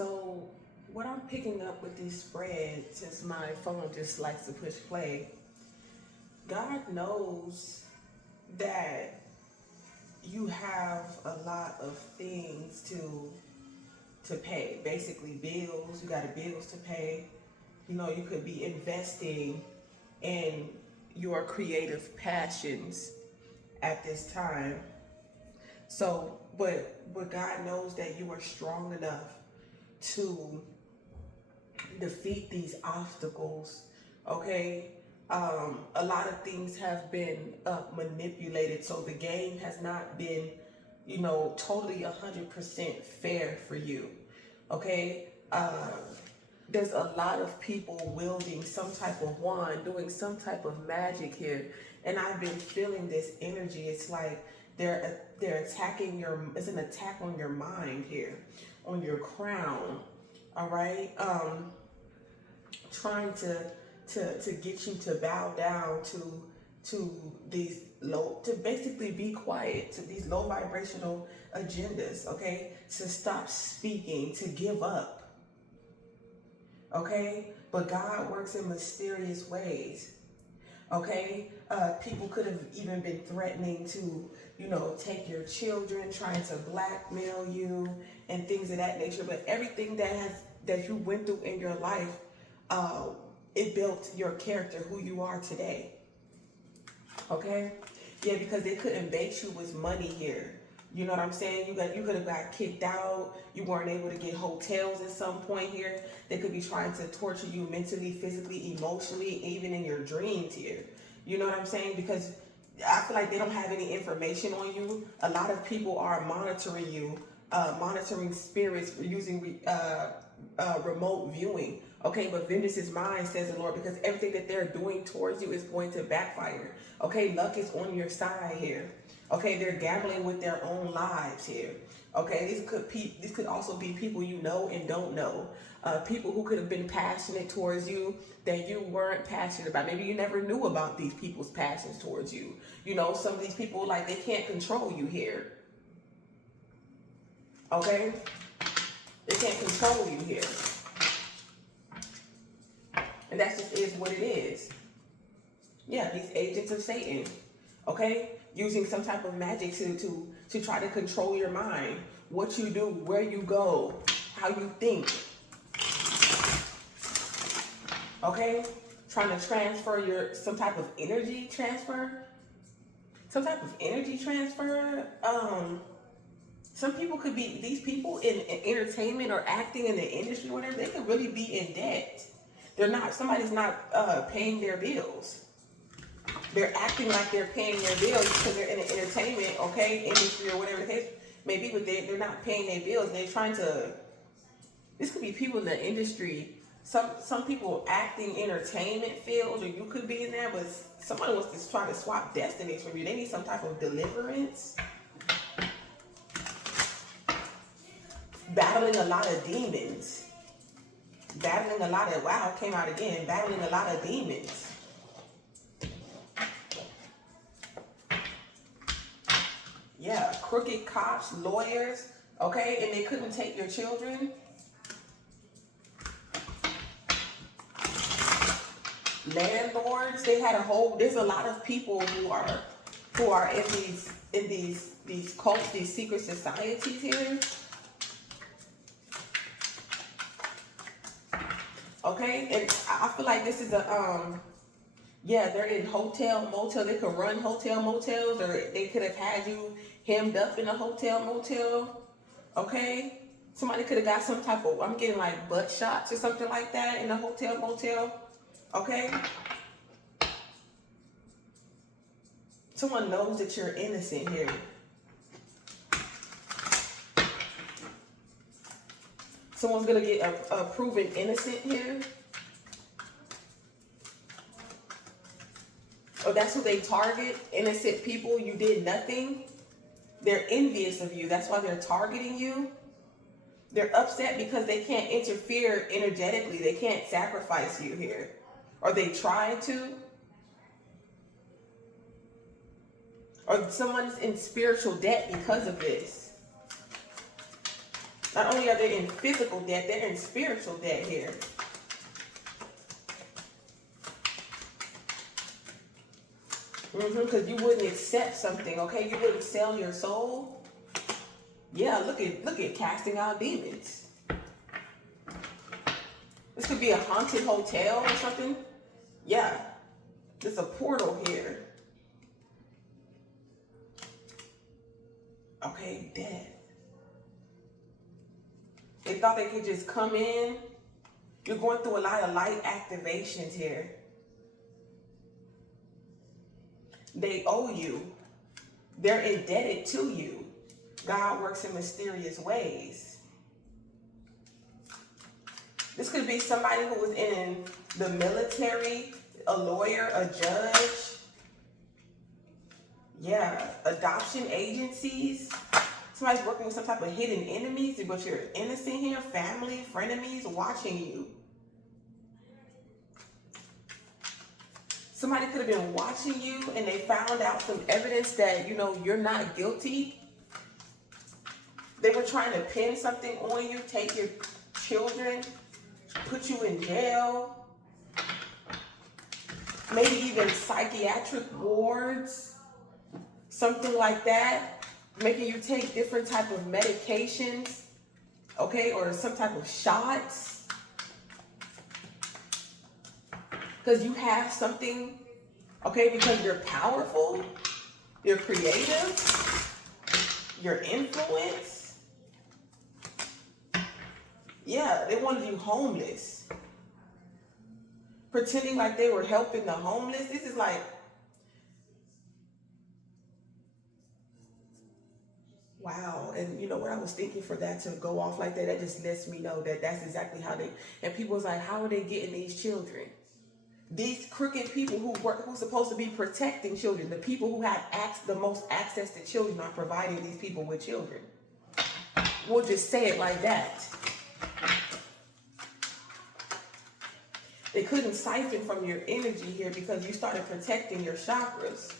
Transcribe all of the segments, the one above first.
So what I'm picking up with this spread, since my phone just likes to push play, God knows that you have a lot of things to pay. Basically bills, you got bills to pay. You know, you could be investing in your creative passions at this time. So, but God knows that you are strong enough to defeat these obstacles. Okay, a lot of things have been manipulated, so the game has not been, totally 100% fair for you. Okay, there's a lot of people wielding some type of wand, doing some type of magic here, and I've been feeling this energy. It's like they're attacking your. It's an attack on your mind here, on your crown. All right, trying to get you to bow down to these low, to basically be quiet, to these low vibrational agendas. Okay, to stop speaking, to give up. Okay, but God works in mysterious ways. Okay, people could have even been threatening to, take your children, trying to blackmail you and things of that nature. But everything that you went through in your life, it built your character, who you are today. Okay, yeah, because they couldn't bait you with money here. You know what I'm saying? You could have got kicked out. You weren't able to get hotels at some point here. They could be trying to torture you mentally, physically, emotionally, even in your dreams here. You know what I'm saying? Because I feel like they don't have any information on you. A lot of people are monitoring you, monitoring spirits using remote viewing. Okay, but vengeance is mine, says the Lord, because everything that they're doing towards you is going to backfire. Okay, luck is on your side here. Okay, they're gambling with their own lives here. Okay, these could also be people you know and don't know. People who could have been passionate towards you that you weren't passionate about. Maybe you never knew about these people's passions towards you. You know, some of these people, like, they can't control you here. Okay? They can't control you here. And that just is what it is. Yeah, these agents of Satan. Okay? Using some type of magic to try to control your mind. What you do, where you go, how you think. Okay? Trying to transfer some type of energy transfer. Some type of energy transfer. Some people could be, these people in entertainment or acting in the industry, whatever, they could really be in debt. Somebody's not paying their bills. They're acting like they're paying their bills because they're in the entertainment, okay, industry or whatever the case may be, but they're not paying their bills. They're trying to, this could be people in the industry, some people acting entertainment fields, or you could be in there, but somebody wants to try to swap destinies from you. They need some type of deliverance. Battling a lot of demons. Battling a lot of, wow, came out again, battling a lot of demons. Yeah, crooked cops, lawyers, okay, and they couldn't take your children. Landlords, there's a lot of people who are in these cults, these secret societies here. Okay, and I feel like this is they're in hotel, motel. They could run hotel, motels, or they could have had you hemmed up in a hotel, motel. Okay, somebody could have got some type of, I'm getting like butt shots or something like that in a hotel, motel. Okay, someone knows that you're innocent here. Someone's gonna get a proven innocent here. Or that's who they target, innocent people. You did nothing. They're envious of you. That's why they're targeting you. They're upset because they can't interfere energetically. They can't sacrifice you here. Or they try to. Or someone's in spiritual debt because of this. Not only are they in physical debt, they're in spiritual debt here. Because you wouldn't accept something, okay? You wouldn't sell your soul. Yeah, look at casting out demons. This could be a haunted hotel or something. Yeah, there's a portal here. Okay, dead. They thought they could just come in. You're going through a lot of light activations here. They owe you. They're indebted to you. God works in mysterious ways. This could be somebody who was in the military, a lawyer, a judge. Yeah, adoption agencies. Somebody's working with some type of hidden enemies, but you're innocent here. Family, frenemies watching you. Somebody could have been watching you and they found out some evidence that, you're not guilty. They were trying to pin something on you, take your children, put you in jail. Maybe even psychiatric wards, something like that. Making you take different type of medications, okay, or some type of shots. Because you have something, okay, because you're powerful, you're creative, you're influence. Yeah, they wanted you homeless. Pretending like they were helping the homeless. This is like, wow. And you know what I was thinking, for that to go off like that, that just lets me know that that's exactly how they, and people was like, how are they getting these children? These crooked people who's supposed to be protecting children, the people who have the most access to children, are providing these people with children. We'll just say it like that. They couldn't siphon from your energy here because you started protecting your chakras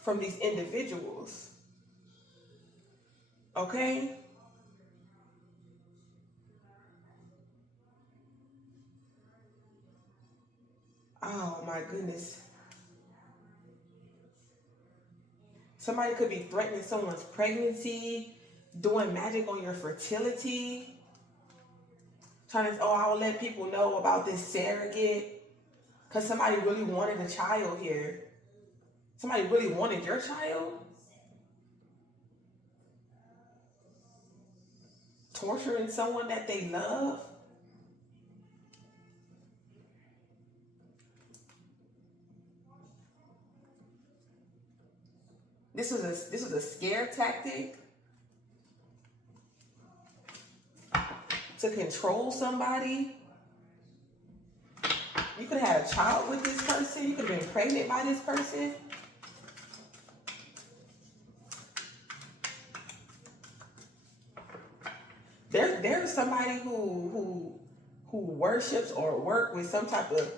from these individuals. Okay? Oh my goodness. Somebody could be threatening someone's pregnancy, doing magic on your fertility, trying to, I will let people know about this surrogate, because somebody really wanted a child here. Somebody really wanted your child. Torturing someone that they love. This was a scare tactic to control somebody. You could have had a child with this person. You could have been pregnant by this person. There's somebody who worships or work with some type of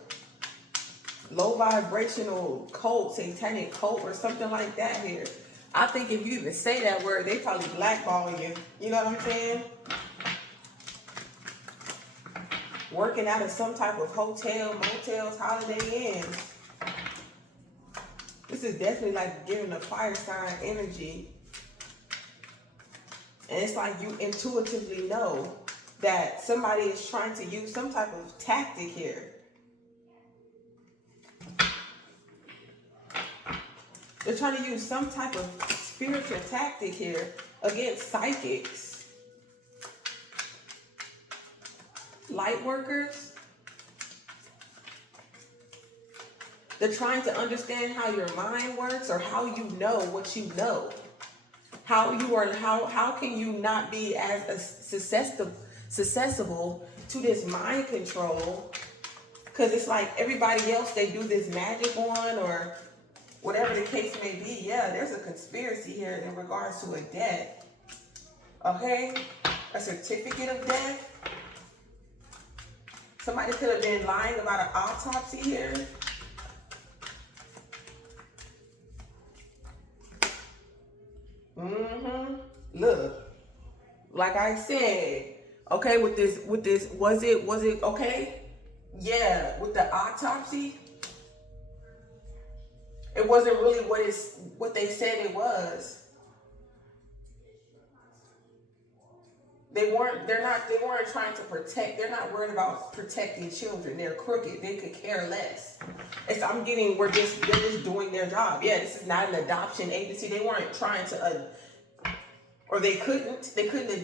low vibrational cult, satanic cult or something like that here. I think if you even say that word, they probably blackball you. You know what I'm saying? Working out of some type of hotel, motels, Holiday Inns. This is definitely like giving a fire sign energy. And it's like you intuitively know that somebody is trying to use some type of tactic here. They're trying to use some type of spiritual tactic here against psychics, light workers. They're trying to understand how your mind works, or how you know what you know. How can you not be as susceptible to this mind control? Because it's like everybody else, they do this magic on, or whatever the case may be. Yeah, there's a conspiracy here in regards to a death. Okay? A certificate of death. Somebody could have been lying about an autopsy here. Look. Like I said, okay, with this, was it okay? Yeah, with the autopsy, it wasn't really what they said it was. They weren't trying to protect. They're not worried about protecting children. They're crooked. They could care less. They're just doing their job. Yeah, this is not an adoption agency. They weren't trying to, or they couldn't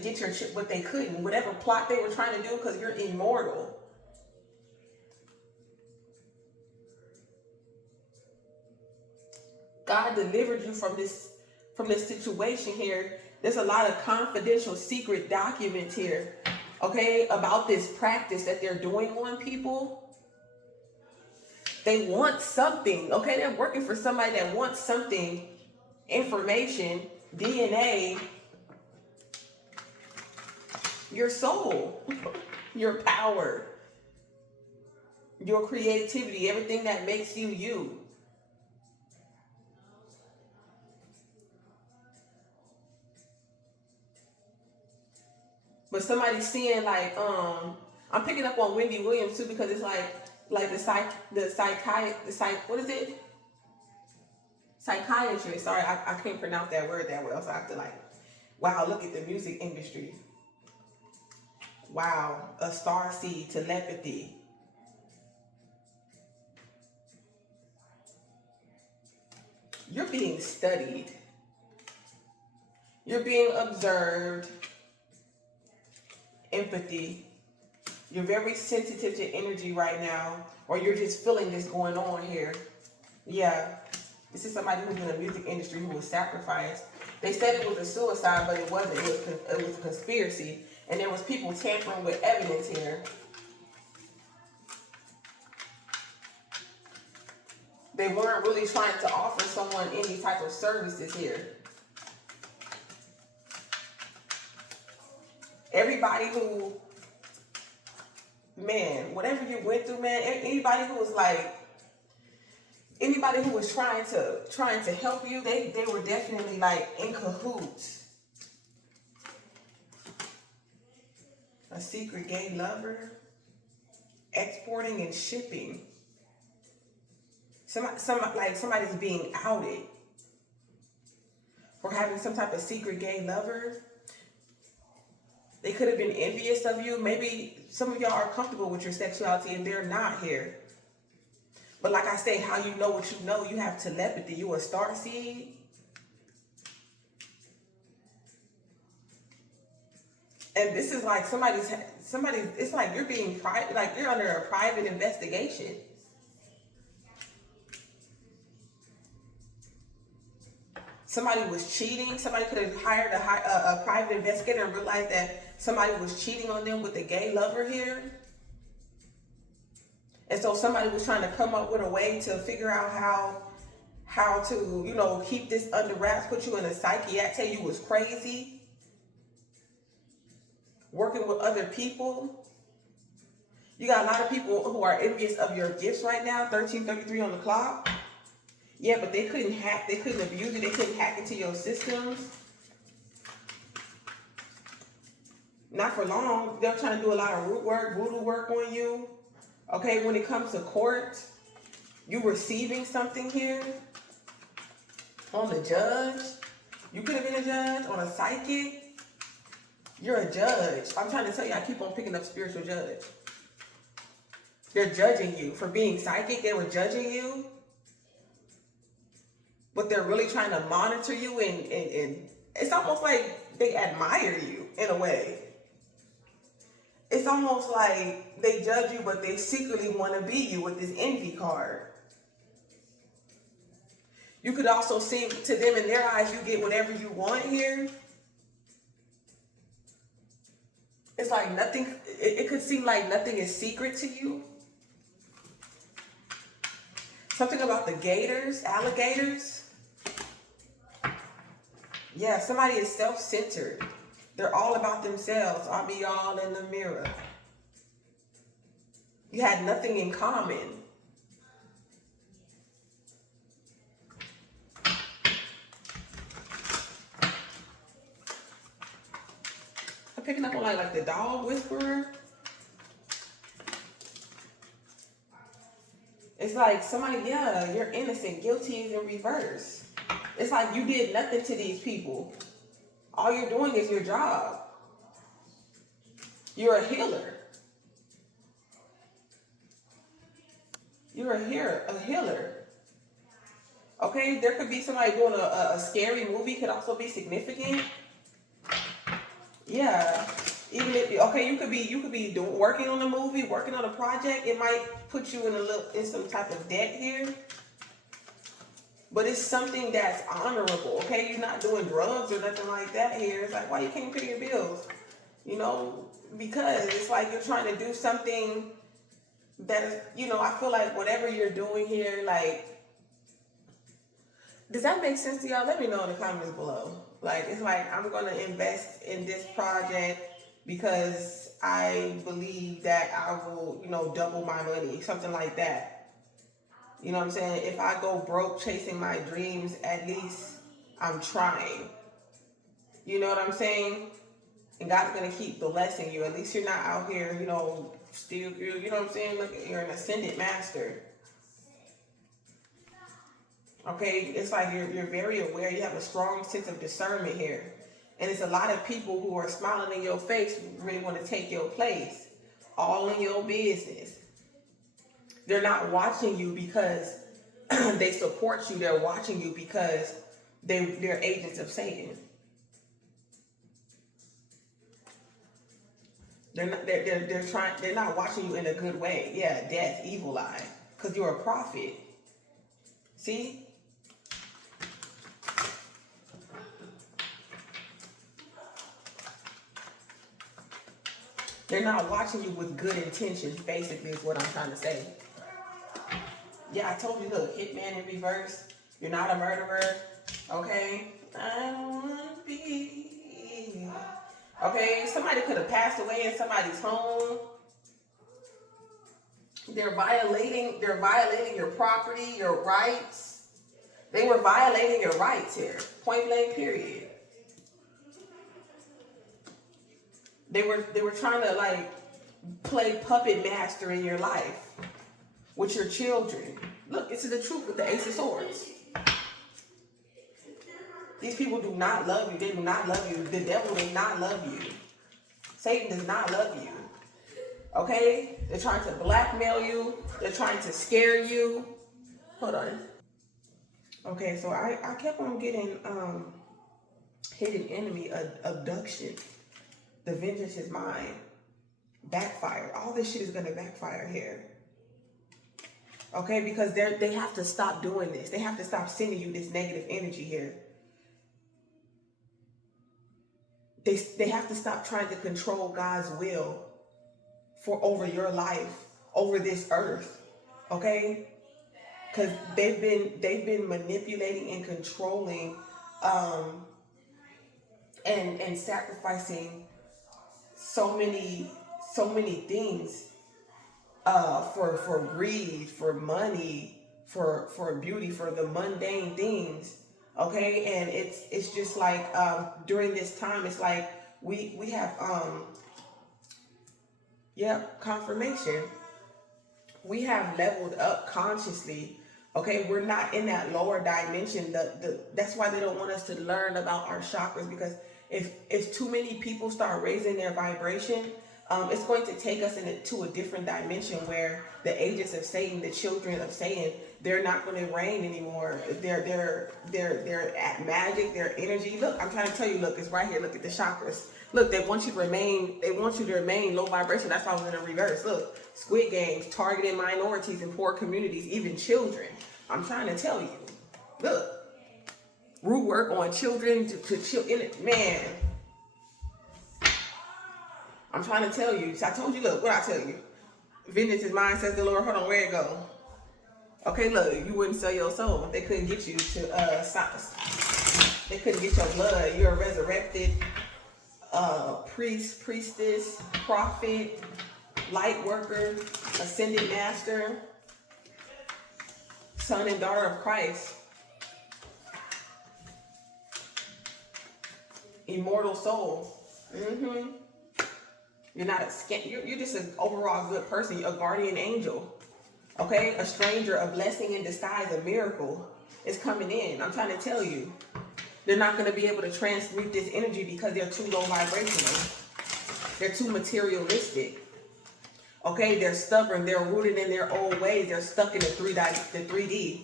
get your chip, but they couldn't. Whatever plot they were trying to do, because you're immortal. God delivered you from this situation here. There's a lot of confidential secret documents here, okay, about this practice that they're doing on people. They want something, okay? They're working for somebody that wants something, information, DNA, your soul, your power, your creativity, everything that makes you you. But somebody's seeing like I'm picking up on Wendy Williams too, because it's like what is it? Psychiatrist. Sorry, I can't pronounce that word that well, so I have to like, wow, look at the music industry. Wow, a star seed, telepathy. You're being studied. You're being observed. Empathy. You're very sensitive to energy right now, or you're just feeling this going on here. Yeah. This is somebody who's in the music industry who was sacrificed. They said it was a suicide, but it wasn't. It was a conspiracy. And there was people tampering with evidence here. They weren't really trying to offer someone any type of services here. Everybody who, man, whatever you went through, man, anybody who was trying to help you, they were definitely like in cahoots. A secret gay lover, exporting and shipping. Somebody's being outed for having some type of secret gay lover. They could have been envious of you. Maybe some of y'all are comfortable with your sexuality and they're not here. But like I say, how you know what you know, you have telepathy. You a star seed. And this is like somebody's, it's like you're being private, like you're under a private investigation. Somebody was cheating. Somebody could have hired a private investigator and realized that somebody was cheating on them with a gay lover here. And so somebody was trying to come up with a way to figure out how to, keep this under wraps, put you in a psychiatric, say you was crazy, working with other people. You got a lot of people who are envious of your gifts right now, 1333 on the clock. Yeah, but they couldn't abuse it, they couldn't hack into your systems. Not for long. They're trying to do a lot of root work, voodoo work on you. Okay, when it comes to court, you receiving something here. On the judge. You could have been a judge. On a psychic. You're a judge. I'm trying to tell you, I keep on picking up spiritual judge. They're judging you for being psychic. They were judging you. But they're really trying to monitor you, and it's almost like they admire you in a way. It's almost like they judge you, but they secretly want to be you with this envy card. You could also see to them in their eyes, you get whatever you want here. It's like nothing, it could seem like nothing is secret to you. Something about the gators, alligators. Yeah, somebody is self-centered. They're all about themselves. I'll be all in the mirror. You had nothing in common. I'm picking up on like the dog whisperer. It's like somebody, yeah, you're innocent, guilty is in reverse. It's like you did nothing to these people. All you're doing is your job. You're a healer. You're a healer. Okay, there could be somebody doing a scary movie, could also be significant. Yeah. Even if, okay, you could be working on a movie, working on a project. It might put you in some type of debt here. But it's something that's honorable, okay? You're not doing drugs or nothing like that here. It's like, why you can't pay your bills? You know, because it's like you're trying to do something that is, you know, I feel like whatever you're doing here, like, does that make sense to y'all? Let me know in the comments below. Like, it's like, I'm going to invest in this project because I believe that I will, you know, double my money, something like that. You know what I'm saying? If I go broke chasing my dreams, at least I'm trying. You know what I'm saying? And God's going to keep blessing you. At least you're not out here, you know, still, you know what I'm saying? Look, you're an ascended master. Okay? It's like you're very aware. You have a strong sense of discernment here. And it's a lot of people who are smiling in your face who really want to take your place. All in your business. They're not watching you because they support you. They're watching you because they're agents of Satan. They're not watching you in a good way. Yeah, death, evil eye, because you're a prophet. See? They're not watching you with good intentions, basically, is what I'm trying to say. Yeah, I told you, look, hitman in reverse. You're not a murderer, okay? I don't want to be. Okay, somebody could have passed away in somebody's home. They're violating your property, your rights. They were violating your rights here. Point blank, period. They were trying to like play puppet master in your life with your children. Look, it's the truth with the Ace of Swords. These people do not love you. They do not love you. The devil does not love you. Satan does not love you. Okay? They're trying to blackmail you. They're trying to scare you. Hold on. Okay, so I kept on getting hidden enemy, abduction. The vengeance is mine. Backfire. All this shit is gonna backfire here. Okay, because they have to stop doing this. They have to stop sending you this negative energy here. They have to stop trying to control God's will for over your life, over this earth. Okay? Because they've been manipulating and controlling and sacrificing so many things for greed, for money, for beauty, for the mundane things. Okay, and it's just like during this time, it's like we have confirmation. We have leveled up consciously. Okay, we're not in that lower dimension. That's why they don't want us to learn about our chakras, because if too many people start raising their vibration, it's going to take us into a different dimension where the agents of Satan, the children of Satan, they're not going to reign anymore. They're at magic, their energy. Look, I'm trying to tell you. Look, it's right here. Look at the chakras. Look, they want you to remain low vibration. That's why I was in a reverse. Look, Squid Games, targeting minorities and poor communities, even children. I'm trying to tell you. Look, root work on children to children. Man, I'm trying to tell you. So I told you, look, what I tell you. Vengeance is mine, says the Lord. Hold on, where it go? Okay, look, you wouldn't sell your soul. They couldn't get you to they couldn't get your blood. You're a resurrected priest, priestess, prophet, light worker, ascended master, son and daughter of Christ, immortal soul. You're not you're just an overall good person, a guardian angel. Okay, a stranger, a blessing in disguise, a miracle is coming in. I'm trying to tell you. They're not going to be able to transmute this energy because they're too low vibrational. They're too materialistic. Okay, they're stubborn. They're rooted in their old ways. They're stuck in the 3D.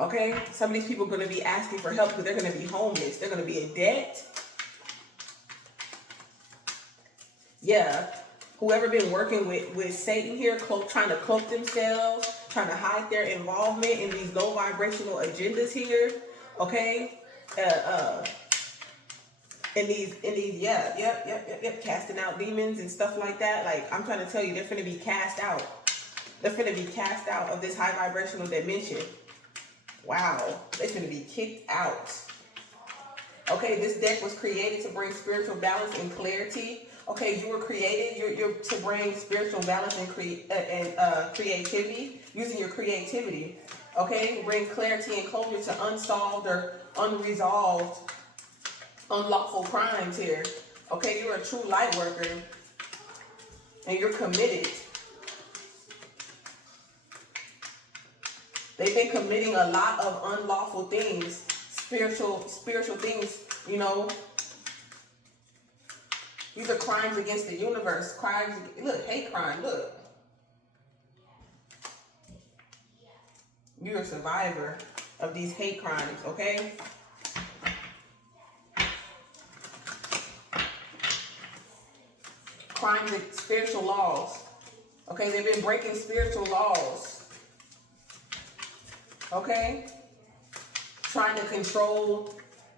Okay, some of these people are going to be asking for help because they're going to be homeless. They're going to be in debt. Yeah, whoever been working with Satan here, trying to cloak themselves, trying to hide their involvement in these low vibrational agendas here. Okay, in these, casting out demons and stuff like that. Like, I'm trying to tell you, they're going to be cast out. They're going to be cast out of this high vibrational dimension. Wow, they're going to be kicked out. Okay, this deck was created to bring spiritual balance and clarity. Okay, you were created you're to bring spiritual balance and creativity, using your creativity. Okay, bring clarity and closure to unsolved or unresolved unlawful crimes here. Okay, you're a true light worker and you're committed. They've been committing a lot of unlawful things, spiritual things, you know. These are crimes against the universe. Crimes, look, hate crime, look. You're a survivor of these hate crimes, okay? Crimes against spiritual laws. Okay, they've been breaking spiritual laws. Okay? Trying to control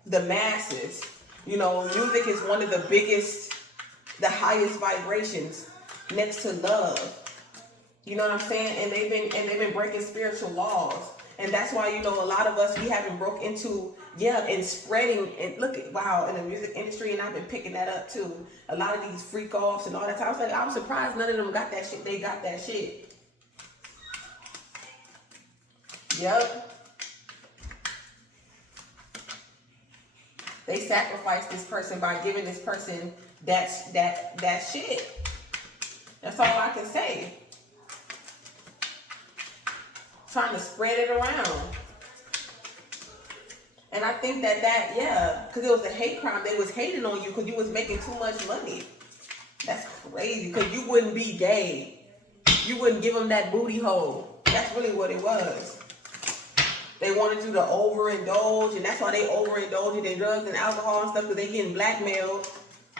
the masses. You know, music is one of the biggest, the highest vibrations next to love. You know what I'm saying? And they've been breaking spiritual laws. And that's why, you know, a lot of us, we haven't broke into, and spreading, and look at, wow, in the music industry, and I've been picking that up too. A lot of these freak offs and all that. I was like, I was surprised none of them got that shit. They got that shit. Yep. They sacrificed this person by giving this person that shit. That's all I can say. Trying to spread it around. And I think because it was a hate crime. They was hating on you because you was making too much money. That's crazy, because you wouldn't be gay. You wouldn't give them that booty hole. That's really what it was. They wanted you to overindulge, and that's why they overindulge in drugs and alcohol and stuff, because they getting blackmailed,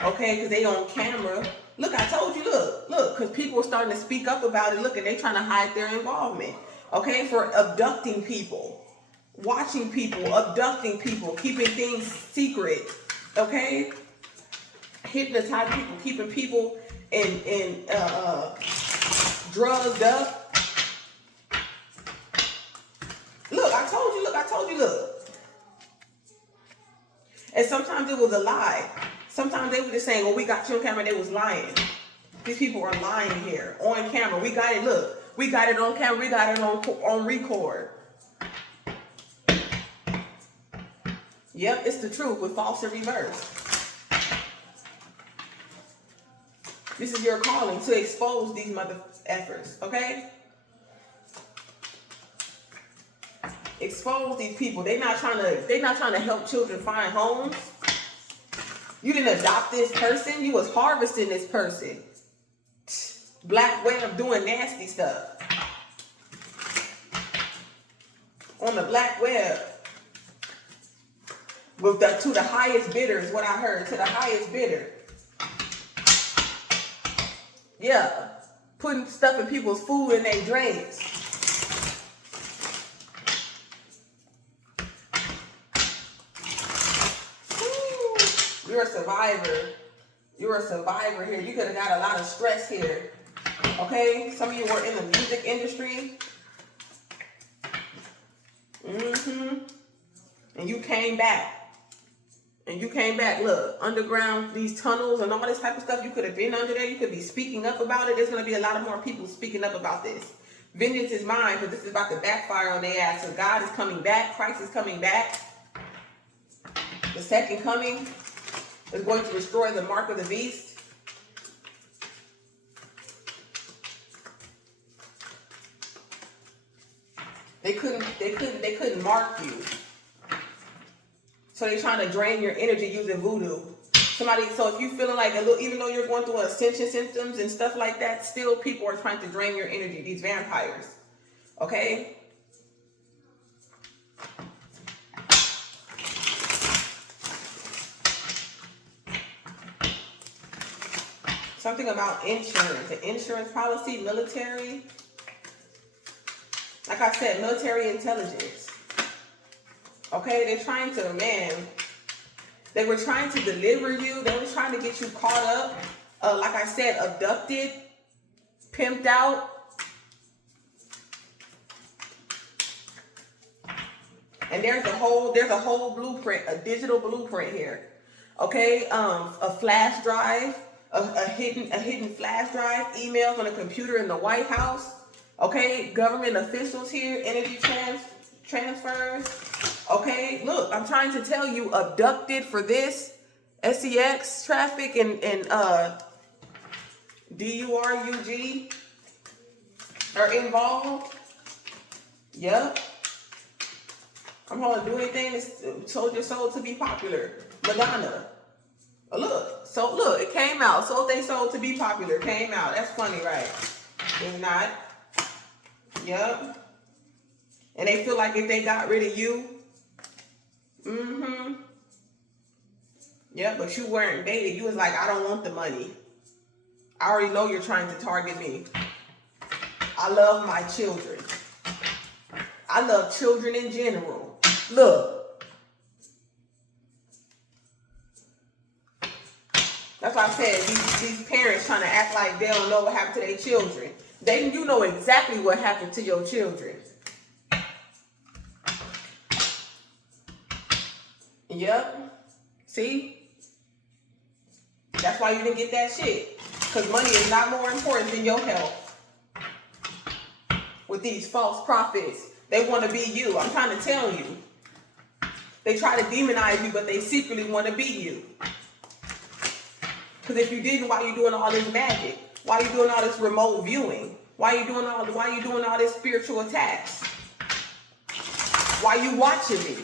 okay, because they on camera. Look, I told you, look, because people are starting to speak up about it. Look, and they trying to hide their involvement, okay, for abducting people, watching people, abducting people, keeping things secret, okay, hypnotizing people, keeping people in drugged up. Look, I told you, look. And sometimes it was a lie. Sometimes they were just saying, well, we got you on camera, and they was lying. These people are lying here, on camera. We got it, look. We got it on camera, we got it on record. Yep, it's the truth with false and reverse. This is your calling, to expose these mother effers, okay? Expose these people. They're not trying to help children find homes. You didn't adopt this person. You was harvesting this person. Black web doing nasty stuff. On the black web. To the highest bidder is what I heard. To the highest bidder. Yeah. Putting stuff in people's food and their drinks. You're a survivor. You're a survivor here. You could have got a lot of stress here. Okay? Some of you were in the music industry. And you came back. Look, underground, these tunnels and all this type of stuff. You could have been under there. You could be speaking up about it. There's going to be a lot of more people speaking up about this. Vengeance is mine, because this is about to backfire on their ass. So God is coming back. Christ is coming back. The second coming is going to destroy the mark of the beast. They couldn't mark you. So they're trying to drain your energy using voodoo. So if you're feeling like a little, even though you're going through ascension symptoms and stuff like that, still people are trying to drain your energy, these vampires. Okay? Something about insurance, the insurance policy, military. Like I said, military intelligence. Okay, they're trying to, they were trying to deliver you. They were trying to get you caught up. Like I said, abducted, pimped out. And there's a whole blueprint, a digital blueprint here. Okay, a flash drive, a hidden flash drive, emails on a computer in the White House. Okay, government officials here, energy transfers. Okay, look, I'm trying to tell you, abducted for this, sex, traffic, and DURUG are involved. Yep. I'm going to do anything to sold your soul to be popular. Madonna. Look, it came out. Sold they soul to be popular. Came out. That's funny, right? It's not. Yep. And they feel like if they got rid of you, yeah, but you weren't dated. You was like, I don't want the money. I already know you're trying to target me. I love my children. I love children in general. Look. That's why I said these parents trying to act like they don't know what happened to their children. You know exactly what happened to your children. Yep. See? That's why you didn't get that shit. Because money is not more important than your health. With these false prophets, they want to be you. I'm trying to tell you. They try to demonize you, but they secretly want to be you. Because if you didn't, why are you doing all this magic? Why are you doing all this remote viewing? Why are you doing all this spiritual attacks? Why are you watching me?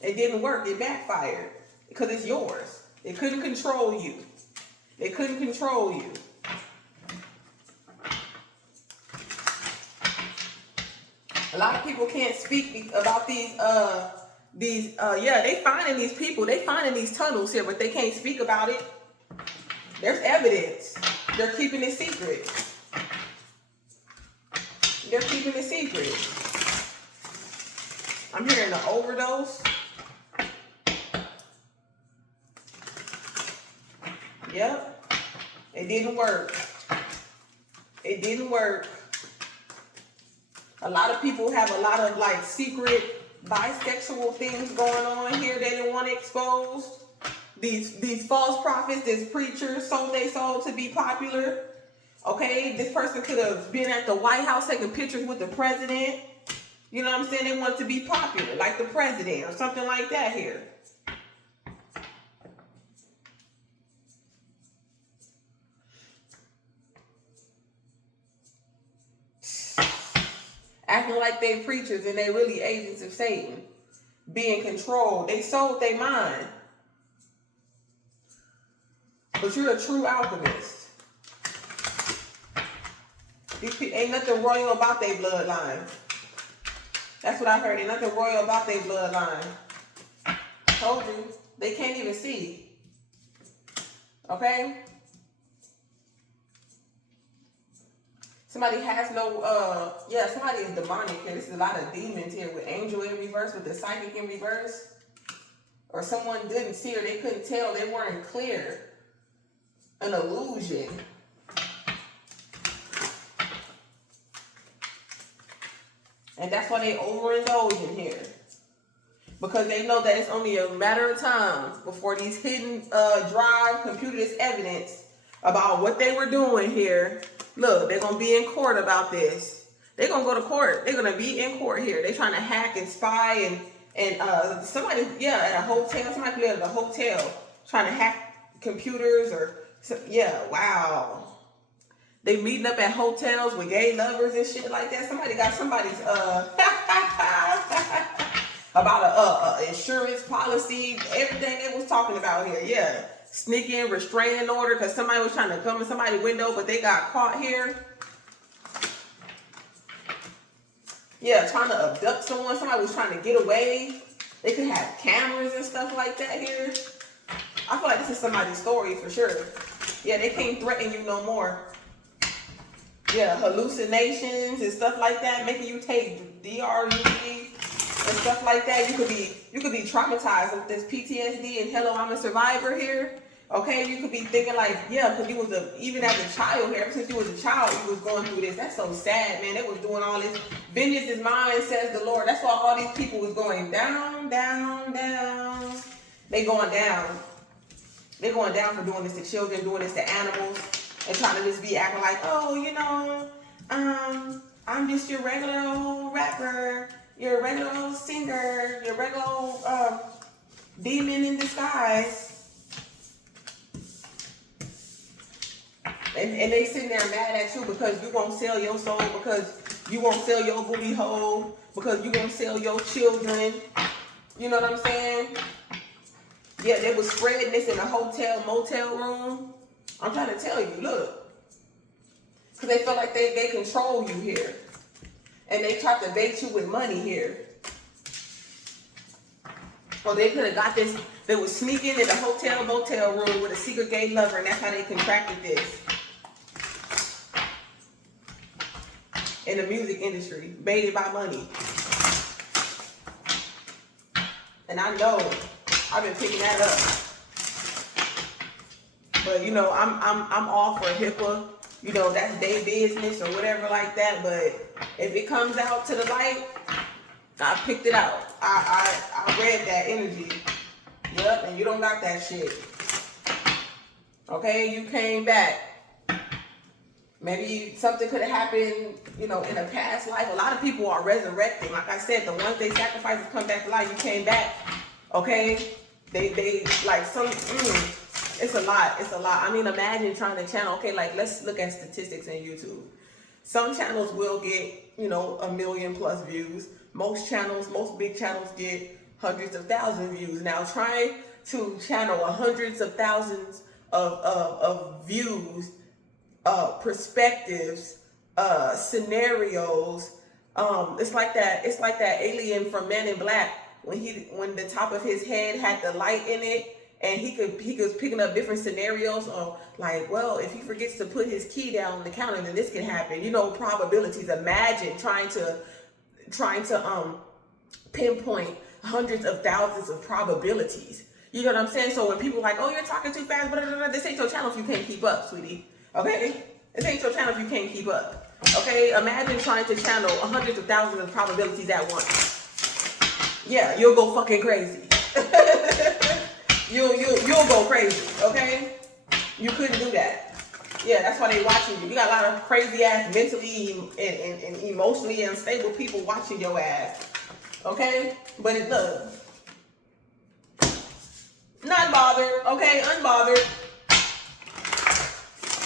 It didn't work. It backfired because it's yours. They couldn't control you. They couldn't control you. A lot of people can't speak about they finding these people. They finding these tunnels here, but they can't speak about it. There's evidence. They're keeping it secret. They're keeping it secret. I'm hearing an overdose. Yep. It didn't work. It didn't work. A lot of people have a lot of like secret bisexual things going on here they didn't want exposed. These false prophets, these preachers sold their soul to be popular. Okay, this person could have been at the White House taking pictures with the president. You know what I'm saying? They want to be popular, like the president or something like that here. Acting like they preachers and they really agents of Satan. Being controlled. They sold their mind. But you're a true alchemist. These people, ain't nothing royal about their bloodline. That's what I heard. Ain't nothing royal about their bloodline. Told you. They can't even see. Okay? Somebody has no, somebody is demonic here. This is a lot of demons here with angel in reverse, with the psychic in reverse. Or someone didn't see or they couldn't tell. They weren't clear. An illusion. And that's why they overindulge in here. Because they know that it's only a matter of time before these hidden drive computers evidence about what they were doing here. Look, they're going to be in court about this. They're gonna go to court. They're gonna be in court here. They're trying to hack and spy and somebody, yeah, at a hotel. Somebody at a hotel trying to hack computers or yeah. Wow. They meeting up at hotels with gay lovers and shit like that. Somebody got somebody's about a insurance policy, everything they was talking about here. Yeah, sneaking restraining order because somebody was trying to come in somebody's window, but they got caught here. Yeah, trying to abduct someone. Somebody was trying to get away. They could have cameras and stuff like that here. I feel like this is somebody's story for sure. Yeah, they can't threaten you no more. Yeah, hallucinations and stuff like that, making you take DRUs and stuff like that. You could be traumatized with this PTSD and hello, I'm a survivor here. Okay, you could be thinking like, yeah, because you was even as a child here, ever since you was a child, you was going through this. That's so sad, man. They was doing all this. Vengeance is mine, says the Lord. That's why all these people was going down, down, down. They going down. They're going down for doing this to children, doing this to animals. And trying to just be acting like, oh, you know, I'm just your regular old rapper, your regular old singer, your regular old demon in disguise. And they sitting there mad at you because you won't sell your soul, because you won't sell your booty hole, because you won't sell your children. You know what I'm saying? Yeah, they was spreading this in a hotel, motel room. I'm trying to tell you, look. Because they feel like they control you here. And they tried to bait you with money here. Well, they could have got this. They was sneaking in a hotel, motel room with a secret gay lover, and that's how they contracted this. In the music industry, baited by money. And I know, I've been picking that up. But you know, I'm all for HIPAA. You know, that's their business or whatever like that. But if it comes out to the light, I picked it out. I read that energy. Yep, and you don't got that shit. Okay, you came back. Maybe something could have happened, you know, in a past life. A lot of people are resurrecting. Like I said, the ones they sacrificed to come back to life, you came back. Okay? They like some, it's a lot. It's a lot. I mean, imagine trying to channel, okay, like let's look at statistics on YouTube. Some channels will get, you know, 1 million+ views. Most big channels get hundreds of thousands views. Now trying to channel hundreds of thousands of views, perspectives, scenarios. It's like that alien from Men in Black when the top of his head had the light in it, and he was picking up different scenarios of like, well, if he forgets to put his key down on the counter, then this can happen. You know, probabilities. Imagine trying to pinpoint hundreds of thousands of probabilities. You know what I'm saying? So when people are like, oh, you're talking too fast, this ain't your channel if you can't keep up, sweetie. Okay? This ain't your channel if you can't keep up. Okay? Imagine trying to channel hundreds of thousands of probabilities at once. Yeah, you'll go fucking crazy. You'll go crazy, okay? You couldn't do that. Yeah, that's why they watching you. You got a lot of crazy ass, mentally and emotionally unstable people watching your ass. Okay? But it look. Not bothered, okay? Unbothered.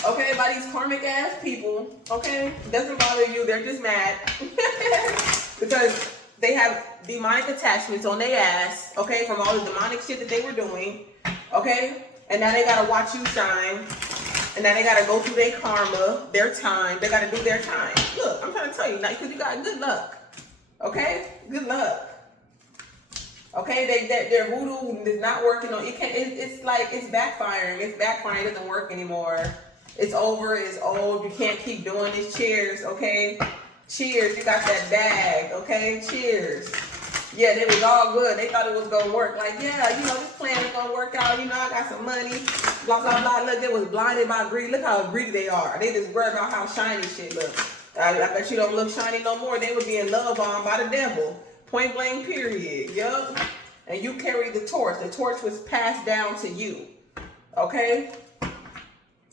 Okay, by these karmic ass people, okay? Doesn't bother you, they're just mad. Because they have demonic attachments on their ass, okay, from all the demonic shit that they were doing, okay? And now they gotta watch you shine. And now they gotta go through their karma, their time. They gotta do their time. Look, I'm trying to tell you, now, because you got good luck, okay? Good luck. Okay, their voodoo is not working on. It's like it's backfiring. It's backfiring. It doesn't work anymore. It's over. It's old. You can't keep doing this. Cheers, okay? Cheers. You got that bag, okay? Cheers. Yeah, they was all good. They thought it was gonna work. Like, yeah, you know, this plan is gonna work out. You know, I got some money. Blah blah blah. Look, they was blinded by greed. Look how greedy they are. They just worried about how shiny shit look. I bet you don't look shiny no more. They were being love bombed by the devil. Point blank. Period. Yup. And you carry the torch. The torch was passed down to you. Okay?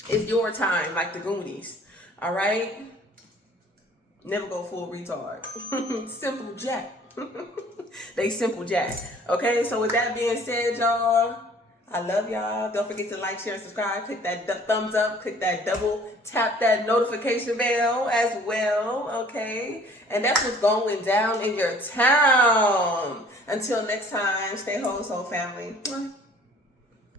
It's your time, like the Goonies. All right? Never go full retard. Simple jack. They simple jack. Okay, so with that being said, y'all, I love y'all. Don't forget to like, share, and subscribe. Click that thumbs up. Click that tap that notification bell as well. Okay, and that's what's going down in your town. Until next time, stay whole, soul family.